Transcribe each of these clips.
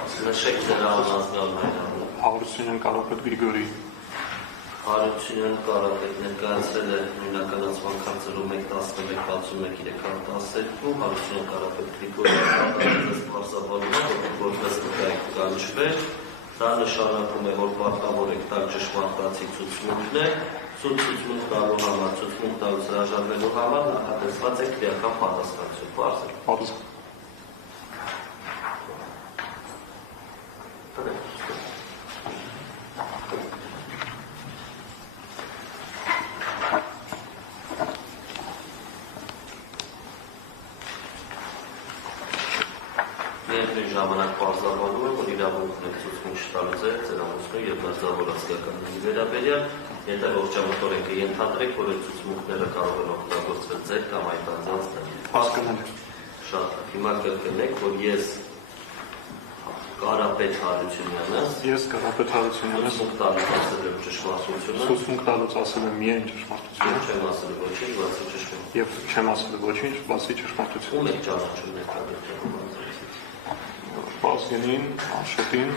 Նշեք ձեր անազգալ հայրանը։ Հարությունյան Կարապետ Գրիգորի։ Հարությունյան Կարապետ ներկայացրել է նույնականացման քարտերով 1-11-61-312 Հարությունյան Կարապետ Գրիգորի պատասխանատվեց պարզաբանումը, որպես վկայք կանչվել։ Դա նշանակում է, որ պարտավոր եք տալ ճշմարտացի ցուցմունքներ, ցուցմունք տալու համար, ցուցմունք տալուց հրաժարվելու համար նախատեսված է քրեական պատասխանատվություն։ Պարզ։ Միևնույն ժամանակ պարզաբանում է, որ իրավունքն եք ցուցմունք չտալու ձեր ամուսնու և մերձավոր ազգականների վերաբերյալ, եթե ողջամտորեն կենթադրեք, որ այդ ցուցմունքները կարող են օգտագործվել ձեր կամ այդ անձանց դեմ։ Հասկանալ եմ։ Շատ լավ։ Հիմա կրկնեք, որ ես Կարապետ Հարությունյանը Կարապետ Հարությունյանը ցուցմունք տալուց ասել եմ ճշմարտությունը։ Ցուցմունք տալուց ասել եմ միայն ճշմարտությունը։ Չեմ ասել ոչինչ, բացի ճշմարտություն։ Եվ չեմ ասել ոչինչ, բացի ճշմարտություն։ Ում եք ճանաչում ներկայացնում։ Վազգենին, Աշոտին,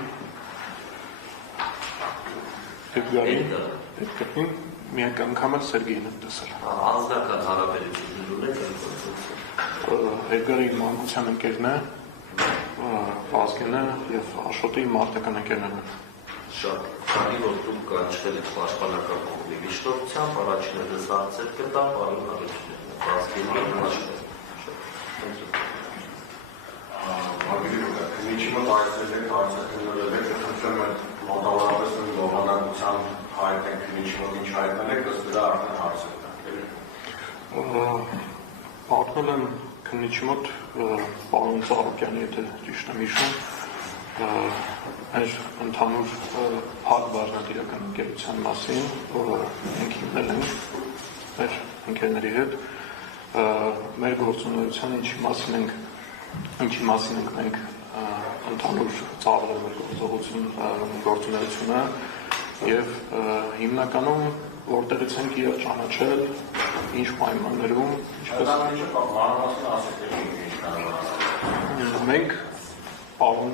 Էդգարին, միակ անգամ էլ Սերգեյին եմ տեսել։ Անձնական հարաբերություններ ունեք Էդգարի մանկության ընկերն է, Վազգենը և Աշոտի մարտական ընկերներն են։ Շատ, քանի որ դուք կանչվել եք պաշտպանական կողմի միջնորդությամբ, առաջինը դες հարցեր կտա, պարոն Հարությունյանը, Վազգենի Աշոտի։ Քննիչիմը տարածել եք, հարցակնվել եք, խնդրում եմ մոտավորապես լողանակության հայտ եք, քննիչիմը ինչ հայտնել եք, ըստ դրա արդեն հարցել եք։ Պատմել եմ քննիչի մոտ պարոն Ծառուկյանի, եթե ճիշտ եմ հիշում, մեր ընդհանուր ՀԱԿ բաժնետիրական ընկերության մասին, որը մենք հիմնել ենք մեր ընկերների հետ, մեր գործունեության ինչի մասին ենք մենք ընդհանուր ծավալել մեր գործունեությունը և հիմնականում որտեղից ենք իրար ճանաչել, ինչ պայմաններում, ինչպես մենք պարոն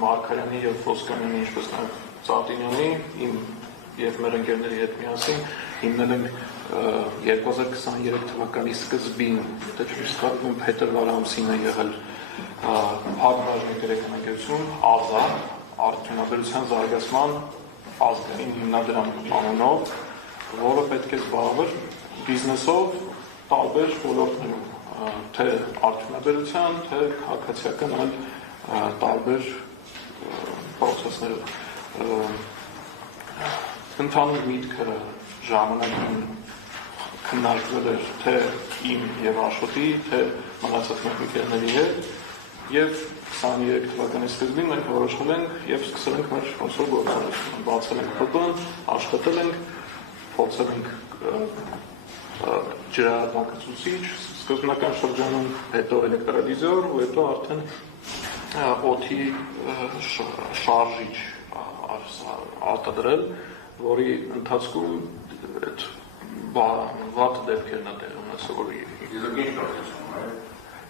Մարգարյանի և Ոսկանյանի, ինչպես նաև Ծատինյանի և մեր ընկերների հետ միասին հիմնել ենք 2023 թվականի սկզբին, եթե չեմ սխալվում, փետրվար ամսին է եղել ՀԱԿ բաժնետիրական ընկերություն ԱԶԱ, արդյունաբերության զարգացման ազգային հիմնադրամ անունով, որը պետք է զբաղվեր բիզնեսով տարբեր ոլորտներում, թե արդյունաբերության, թե քաղաքացիական այլ տարբեր պրոցեսներով։ Ընդհանուր միտքը ժամանակին քննարկվել էր թե իմ և Աշոտի, թե մնացած մեր ընկերների հետ և 23 թվականի սկզբին մենք որոշել ենք և սկսել ենք մեր ոնցոր գործունեությունը, բացել ենք ՊՊ-ն, աշխատել ենք, փորձել ենք ջրատանկացուցիչ սկզբնական շրջանում, հետո էլեկտրալիզոր ու հետո արդեն օդի շարժիչ արտադրել, որի ընթացքում այդ վատ դեպքերն է տեղ ունեցել, որ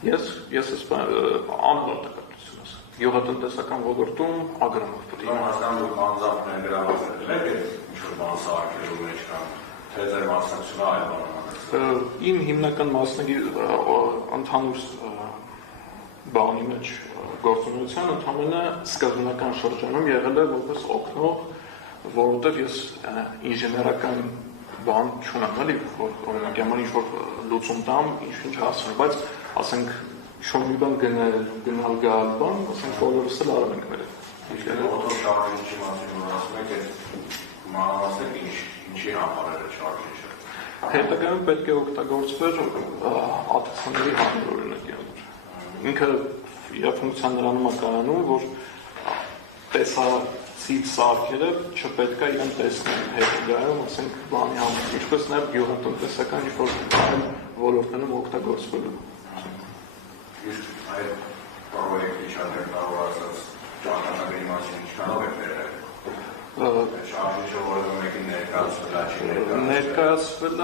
ես անվարտակացություն ես, յուղատնտեսական ոլորտում ագրոմով պետք է։ Հասկանում դուք անձամբ ներգրավվել եք ինչ-որ բան սարքելու մեջ կամ թե ձեր մասնակցությունը այլ բան։ Իմ հիմնական ընդհանուր բանի մեջ գործունեության ընդամենը սկզբնական շրջանում եղել է որպես օգնող, որովհետև ես ինժեներական բան չունեմ, էլի, որ օրինակ համար ինչ-որ լուծում տամ, ինչ-ինչ հասցնեմ, բայց ասենք ինչ-որ մի բան գնալ գալ բան, ասենք բոլորս էլ արել ենք մեր օտոշարժիչի մասին որ ասում եք, մանրամասնեք ինչի համար է շարժիչը։ Հետագայում պետք է օգտագործվեր ԱԹՑ-ների համար օրինակի համար։ Ինքը իր ֆունկցիան նրանում է կայանում, որ տեսացիչ սարքերը չպետք է իրեն տեսնեն հետագայում, ասենք բանի համար, ինչպես նաև գյուղատնտեսական ինչ-որ այլ ոլորտներում օգտագործվելու։ Այդ պրոյեկտի շարժեր կարող ասած ճարտարապետի մասին ինչքանով եք ներել։ Շարժիչը որևէ մեկին ներկայացվել է, չի ներկայացվել է,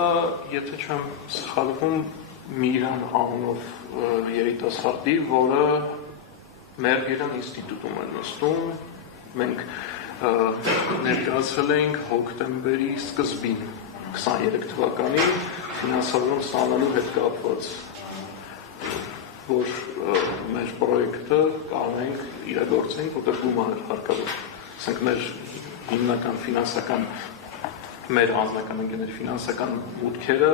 եթե չեմ սխալվում, Միրան անունով երիտասարդի, որը Մերգերան ինստիտուտում են նստում, մենք ներկայացրել էինք հոկտեմբերի սկզբին 23 թվականին ֆինանսավորում ստանալու հետ կապված, որ մեր պրոյեկտը կարողանանք իրագործենք, որտեղ գումար էր հարկավոր։ Ասենք մեր հիմնական ֆինանսական մեր անձնական ընկերների ֆինանսական մուտքերը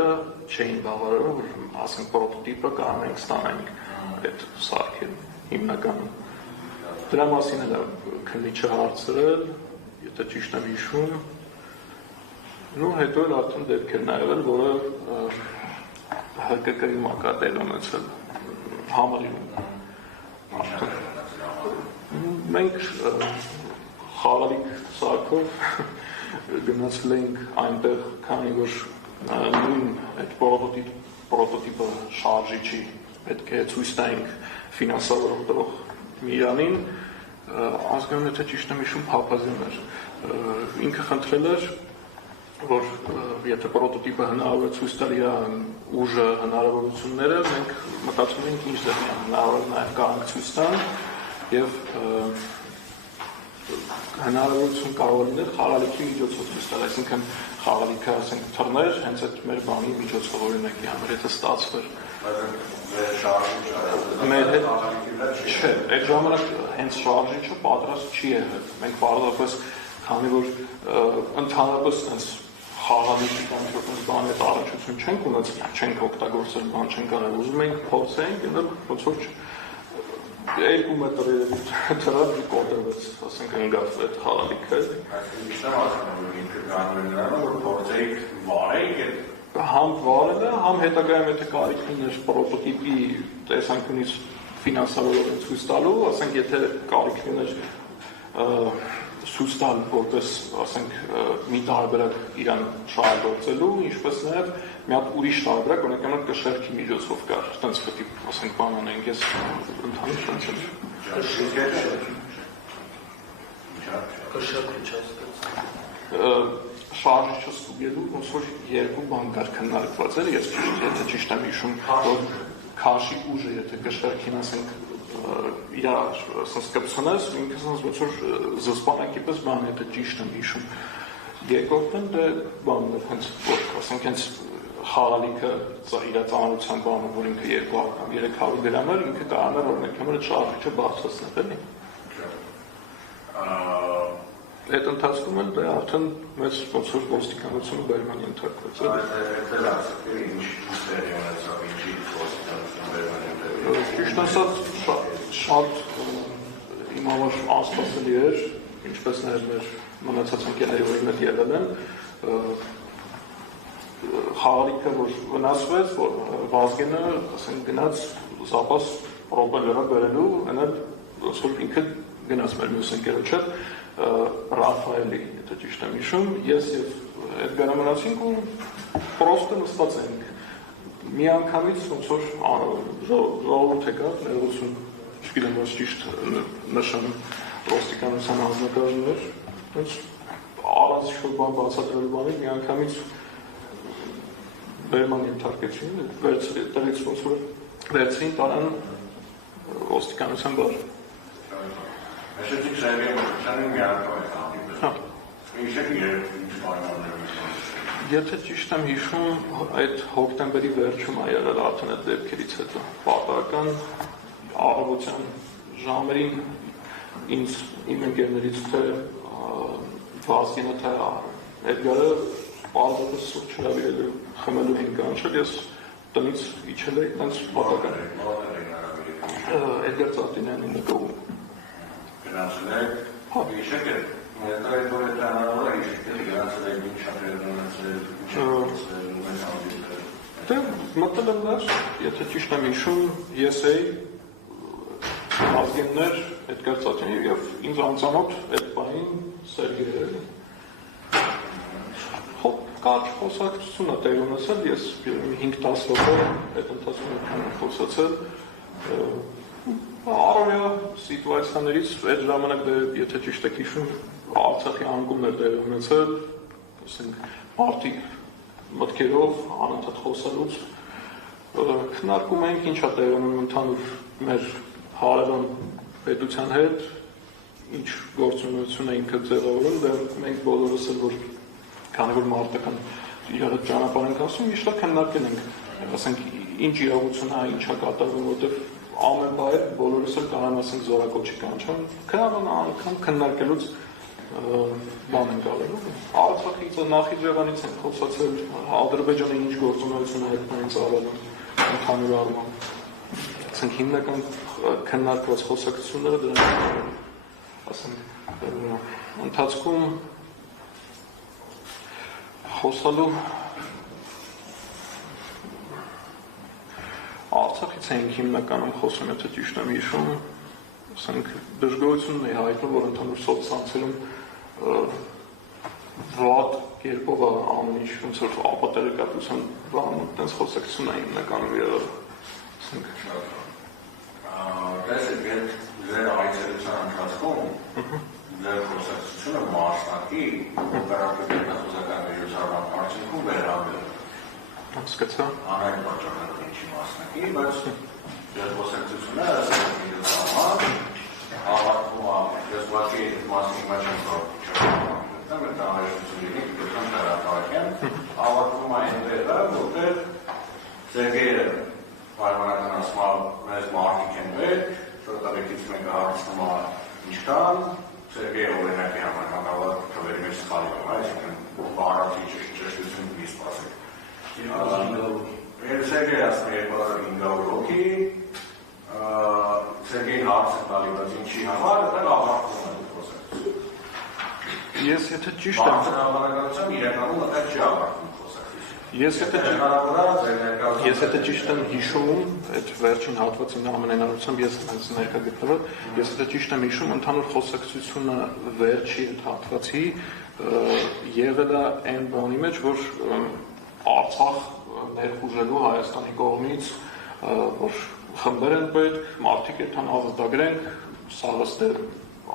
չէին բավարարում, որ ասենք պրոտոտիպը կարողանանք ստանանք այդ սարքերը հիմնականում։ Դրա մասին էլ քննիչը հարցրել, եթե ճիշտ եմ հիշում, ու հետո էլ արդեն դեպքեր նայել, որը ՀԿԿ-ի մակարդել ունեցել համալիրում։ Մենք խաղալիք սարքով գնացել էինք այնտեղ, քանի որ նույն այդ պրոտոտիպը շարժիչի պետք է ցույց տայինք ֆինանսավորող տվող Միրանին, ազգային եթե ճիշտ եմ հիշում Փափազյանն էր, ինքը խնդրել էր, որ եթե պրոտոտիպը հնարավոր է ցույց տալ իր ուժը, հնարավորությունները, մենք մտածում ենք ինչ ձև հնարավոր նաև կարանք ցույց տալ եւ հնարավորություն կարող լինել խաղալիքի միջոցով ցույց տալ, այսինքն խաղալիքը ասենք թռներ հենց այդ մեր բանի միջոցով օրինակի համար, եթե ստացվեր։ Չէ, այդ ժամանակ հենց շարժիչը պատրաստ չի եղել։ Մենք պարզապես, քանի որ ընդհանրապես հենց խաղալիքի կամ ինչ-որ բանի հետ առնչություն չենք ունեցել, չենք օգտագործել, բան չենք արել, ուզում ենք փորձենք, գնել ոնց որ 2 մետր թրավ կոտրվեց, ասենք ընկավ այդ խաղալիքը։ Համ վարելը, համ հետագայում եթե կարիք լիներ պրոտոտիպի տեսանկյունից ֆինանսավորողին ցույց տալու, ասենք եթե կարիք լիներ ցույց տալ որպես, ասենք, մի տարբերակ իրան շահագործելու, ինչպես նաև մի հատ ուրիշ տարբերակ, օրինակ կշերքի միջոցով կար, այդպես պետք է, ասենք, բան անենք, ես ընդհանուր շանսել։ Շարժիչը ստուգելու ոնց որ 2 բան կար քննարկված էր, ես եթե ճիշտ եմ հիշում, որ քաշի ուժը, եթե կշերքին, ասենք, իրար ասենց կպցնես, ինքը ասենց ոնց որ զսպանակի պես բան, եթե ճիշտ եմ հիշում։ Երկրորդն դե բանն էր հենց որ ասենք հենց խաղալիքը իր ծանրության բանը, որ ինքը 200 կամ 300 գրամ էր, ինքը կարողանար օրինակ համար այդ շարժիչը բարձրացնել, էլի։ Այդ ընթացքում էլ դե արդեն մեծ ոնց որ ոստիկանությունը բերման ենթարկվեց։ Ճիշտ ասած շատ իմ համար անսպասելի էր, ինչպես նաև մեր մնացած ընկերների որի հետ եղել են, խաղալիքը որ վնասվեց, որ Վազգենը ասենք գնաց զապաս պրոպելերը բերելու, այնալ ոնց որ ինքը գնաց մեր մյուս ընկերոջը Ռաֆայելի, եթե ճիշտ եմ հիշում, ես եւ Էդգարը մնացինք ու պրոստը նստած էինք։ Մի անգամից ոնց որ ժողովուրդ եկավ, ներողություն, չգիտեմ ոնց ճիշտ նշան ոստիկանության հանձնակազմներ, հենց առանց ինչ-որ բան բացատրելու բանի մի անգամից բերման ենթարկեցին, տեղից ոնց որ վերցրին տարան ոստիկանության բար։ Եթե ճիշտ եմ հիշում, այդ հոկտեմբերի վերջում է եղել արդեն այդ դեպքերից հետո պատահական առավոտյան ժամերին ինձ իմ ընկերներից թե Վազգենը թե Էդգարը պարզապես չհրավիրելու խմելու հին կանչել, ես տնից իջել էի տենց պատահական Էդգար Ծատինյանի նկողում։ Գնացել եք, իշեք եք, հետո այդ որ այդ անարավոր է իշեք եք, գնացել եք ինչ շապեր գնացել, դե մտել եմ նար, եթե ճիշտ եմ հիշում, ես էի Վազգեններ, Էդգար Ծատինյանը և ինձ անծանոթ այդ բանին Սերգեյը կարճ խոսակցություն է տեղ ունեցել, ես 5-10 րոպե այդ ընթացքում խոսացել առօրյա սիտուացիաներից այդ ժամանակ դե եթե ճիշտ եք հիշում Արցախի անկումներ տեղ ունեցել, ասենք մարդիկ մտքերով անընդհատ խոսելուց քննարկում ենք ինչ է տեղ ունում ընդհանուր մեր հարևան պետության հետ ինչ գործունեություն է ինքը ձևավորում, դա մենք բոլորս էլ որ քանի որ մարտական իրար ճանապարհ ենք ասում, միշտ քննարկել ենք, ասենք ինչ իրավություն է, ինչ է կատարվում, որտեղ ամեն բայ բոլորս էլ կարող ասենք զորակոչի կանչան, քննան անգամ քննարկելուց բան են գալու։ Արցախից Նախիջևանից են խոսացել, Ադրբեջանը ինչ գործունեություն է հետնային ծավալում, ընդհանուր առմամբ։ Ասենք հիմնական քննարկված խոսակցությունները դրանք ասենք ընթացքում խոսալու Արցախից ենք հիմնականում խոսում, եթե ճիշտ եմ հիշում, ասենք դժգոհությունն է հայտնում, որ ընդհանուր սոցցանցերում վատ կերպով ամեն ինչ ոնց որ ապատերեկատվության բան, այդպես խոսակցություն է հիմնականում եղել։ Ասենք տեսեք, ձեր այցելության ընթացքում ձեր խոսակցությունը մասնակի օպերատիվ հետախուզական միջոցառման արդյունքում վերաբերել։ Հասկացա։ Անայդ պատճառներով ինչի մասնակի, բայց ձեր խոսակցությունը միջոցառման ավարտվում է, ես ուղղակի մասնի մեջ եմ ավարտվում է այնտեղը, որտեղ Սերգեյը պայմանական ասմալ մեզ մարդիկ են պետք, շորտավեկից մեկը հարցնում է ինչքան, Սերգեյը օրինակ է համակատավար թվերի մեջ սխալի է, այսինքն բառացի ճշտություն մի սպասեք։ Սերգեյը ասում է 2500 հոգի, Սերգեյն հարց է տալի, բայց ինչի համար, դա ավարտվում է խոսակցություն։ Ես եթե ճիշտ եմ Բարձրաբանականությամբ իրականում այդպես չի ավարտվում Ես եթե ճիշտ եմ հիշում, այդ վերջին հատվածին ամենայնարությամբ ես ներկա գտնվել, ես եթե ճիշտ եմ հիշում, ընդհանուր խոսակցությունը վերջի հատվածի եղել է այն բանի մեջ, որ Արցախ ներխուժելու Հայաստանի կողմից, որ խմբեր են պետք, մարդիկ այդքան ազատագրենք, սաղստե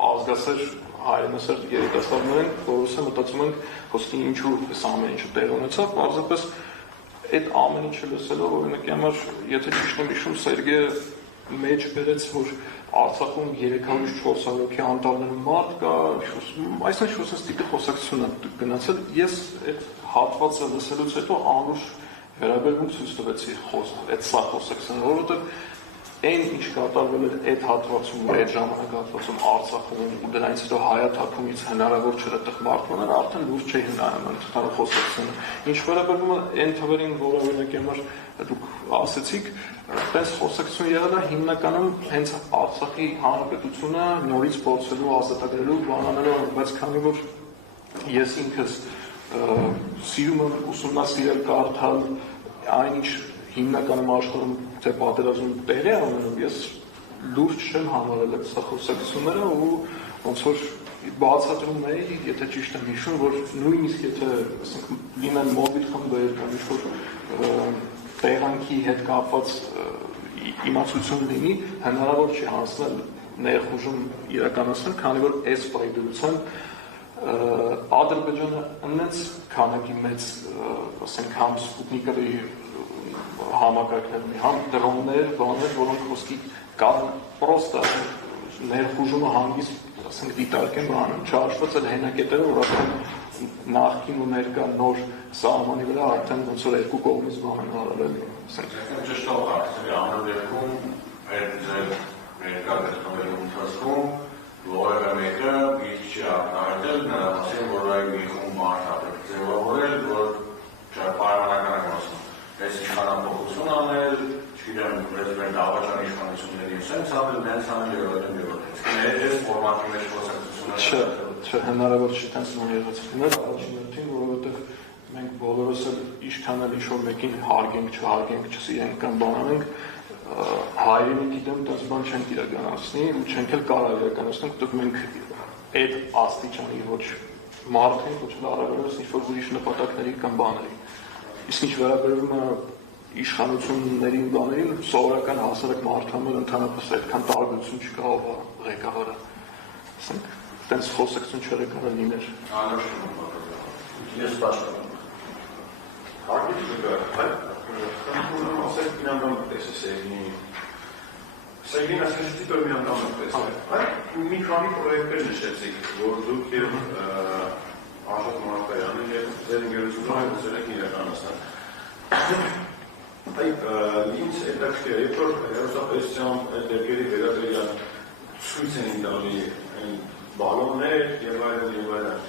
ազգասեր հայրենասեր երիտասարդներ ենք, որոնց մտածում ենք, խոսքի ինչու այս ամեն ինչը տեղ ունեցավ, պարզապես այդ ամեն ինչը լսելով, օրինակի համար, եթե ճիշտ եմ հիշում, Սերգեյը մեջ բերեց, որ Արցախում 300-400 հոգի անտառներում մարդ կա, այսինքն շուտով տիպի խոսակցություն է գնացել, ես այդ հատվածը լսելուց հետո անուշ վերաբերմունք ցույց տվեցի այդ սա խոսակցությունը, որովհետև այն ինչ կատարվել էր այդ հատվածում, այդ ժամանակահատվածում Արցախում ու դրանից հետո հայաթափումից հնարավոր չէր այդտեղ մարդկանալ, արդեն լուրջ չէին նայում ընդհանուր խոսակցությունը։ Ինչ վերաբերում է այն թվերին, որը օրինակի համար դուք ասեցիք, այդպես խոսակցություն եղել է հիմնականում հենց Արցախի հանրապետությունը նորից փորձելու ազատագրելու բանանելով, բայց քանի որ ես ինքս սիրում եմ ուսումնասիրել, կարդալ այնինչ հիմնականում աշխարհում թե պատերազմում տեղի ունենում, ես լուրջ չեմ համարել այդ խոսակցությունները ու ոնց որ բացատրում էի, եթե ճիշտ եմ հիշում, որ նույնիսկ եթե ասենք լինեն մոբիլ խմբեր կամ ինչ-որ տեղանքի հետ կապված իմացություն լինի, հնարավոր չի հանձնել ներխուժում իրականացնել, քանի որ այս պայդրությամբ Ադրբեջանը այնպես քանակի մեծ, ասենք, համ Սպուտնիկի համակարգներ ունի, համ դրոններ, բաներ, որոնք ոսկի կան պրոստը ներխուժումը հանգիստ, ասենք, դիտարկեն բանում, չհաշված էլ հենակետերը, որ արդեն նախքին ու ներկա նոր սահմանի վրա արդեն ոնց որ երկու կողմից բան են արել, ասենք։ Ճշտով հարցերի ամեներքում այդ ձեր ներկա գտնվելու ընթացքում որևէ մեկը իսկ չի արտահայտել նրա մասին, որ այ մի խումբ մարդ ապրեք ձևավորել, որ պայմանական եմ ասում։ Այս իշխանապողություն անել, չգիտեմ, մեր դավաճան իշխանությունների սենց անել, նենց անել եւ այլն։ Այս ֆորմատի մեջ խոսակցությունը Չէ, հնարավոր չի տենց նոր եղած լինել, առաջին հերթին, որովհետեւ մենք բոլորս էլ ինչքան էլ ինչ-որ մեկին հարգենք, չհարգենք, չսիրենք կամ բանանենք, հայրենիքի դեմ տես բան չենք իրականացնի ու չենք էլ կարող իրականացնել, որտեղ մենք այդ աստիճանի ոչ մարդ ենք, ոչ առավելս ինչ-որ ուրիշ նպատակների կամ բաների։ Իսկ ինչ վերաբերում է իշխանություններին բաներին, սովորական հասարակ մարդամը ընդհանրապես այդքան տարբերություն չկա ով է ղեկավարը։ Ասենք, տենց խոսակցություն չէր եկել լիներ։ Ես պաշտպանում եմ։ Հարգելի զուգահեռ, ասենք ինձ տեսեսեյնի Սակայն ասենք դիտոր մի անգամ այդպես է։ Այդ մի քանի պրոյեկտներ նշեցիք, որ դուք եւ Աշոտ Մարտարյանը եւ ձեր ընկերությունը այդպես եք իրականացնել։ Այդ ինձ հետաքրքիր է, որ հերոսապետության դեպքերի վերաբերյալ ցույց են տալի բալոններ եւ այլն եւ այլն։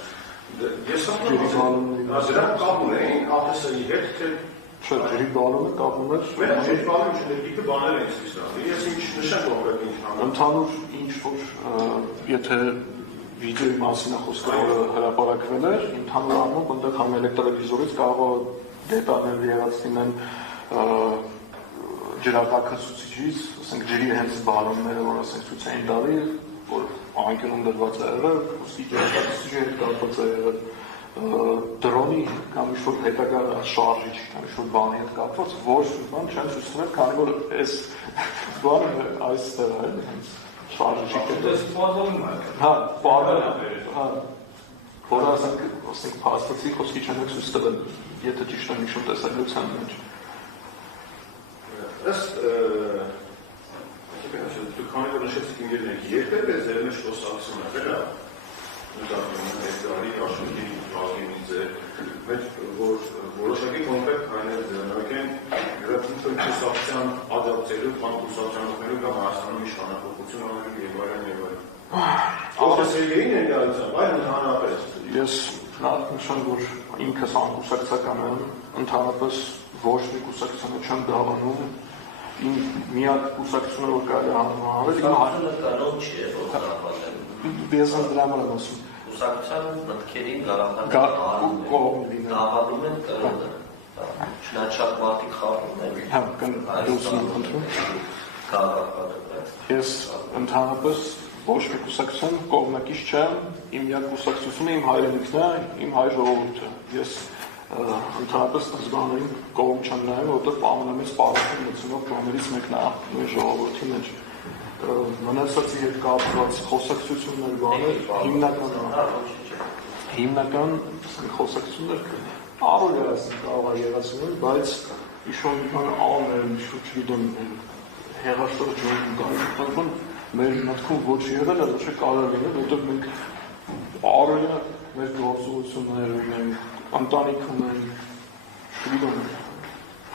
Ես համոզում եմ, դրանք կապ ունեն ԱՊՍ-ի հետ, թե Չէ, ջրի բալոնը կապում էր։ Մենք ջրի բալոնը չդեպիկը բաներ են ստացվում։ Ես ինչ նշեմ կոնկրետ ինչ անում։ Ընդհանուր ինչ որ եթե վիդեոյի մասին է խոսքը, որը հրապարակվել էր, ընդհանուր առմամբ այնտեղ համ էլեկտրատելևիզորից կարող է դետալներ եղածին ջրատաքացուցիչից, ասենք ջրի հենց բալոնները, որ ասենք ցույց էին տալի, որ անկյունում դրված է եղել, ուստի ջրատաքացուցիչի հետ կապված է եղել դրոնի կամ ինչ-որ հետագա շարժիչ կամ ինչ-որ բանի հետ կապված ոչ բան չեն ցույց տվել, քանի որ այս բանը այստեղ է հենց շարժիչի հետ։ Հա, բանը, հա, որ ասենք փաստացի խոսքի չեն ցույց տվել, եթե ճիշտ եմ հիշում տեսագրության մեջ։ Ըստ դուք քանի որ նշեցիք ինգերներ, երբեք է ձեր մեջ խոսակցություն եղել է։ Դարի աշխարհի բազմից է, մեր որոշակի կոնկրետ կաներ ձեռնարկել են գրաֆիկի կուսակցության ադապտելու կամ կուսակցանոթներու կամ Հայաստանում իշխանապողություն անելու եւ այլն եւ այլն։ Ահսերգեի ներկայությամբ այլ ընդհանրապես։ Ես նախ նշեմ, որ ինքս անկուսակցական եմ, ընդհանրապես ոչ մի կուսակցությունը չեմ դավանում, իմ միակ կուսակցությունը որ կարելի է հանձնարարել, Կուսակցությունը կանոն չի է, որ դավանում։ Ես դրա համար եմ ասում։ Կուսակցության մտքերին գարանդան դավանում են կրոնը։ Չնայած մարդիկ խառնում են։ Հա, դուսում ընդրում։ Ես ընդհանրապես ոչ մի կուսակցության կողմնակից չեմ, իմ միակ կուսակցությունը իմ հայրենիքն է, իմ հայ ժողովուրդը։ Ես ընդհանրապես զբաղներին կողմ չեմ նայում, որովհետև ամենամեծ պարտություն մտցնող կողմերից մեկն է մեր ժողովրդի մեջ։ Մնացածի հետ կապված խոսակցություններ բաներ հիմնական խոսակցություններ առօրյա կարող է եղածնել, բայց ինչ-որ բան անել, ինչ-որ չգիտեմ հեղաշրջում կամ մեր մտքում ոչ եղել է, ոչ է կարող լինել, որտեղ մենք առօրյա մեր գործողություններ ունենք, ընտանիք ունենք, չգիտեմ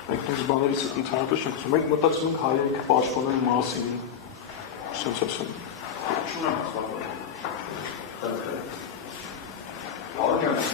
մենք այս բաներից ընդհանրապես չենք մենք մտածում ենք հայրենիքը պաշտպանելու մասին Sensación. Չունեմ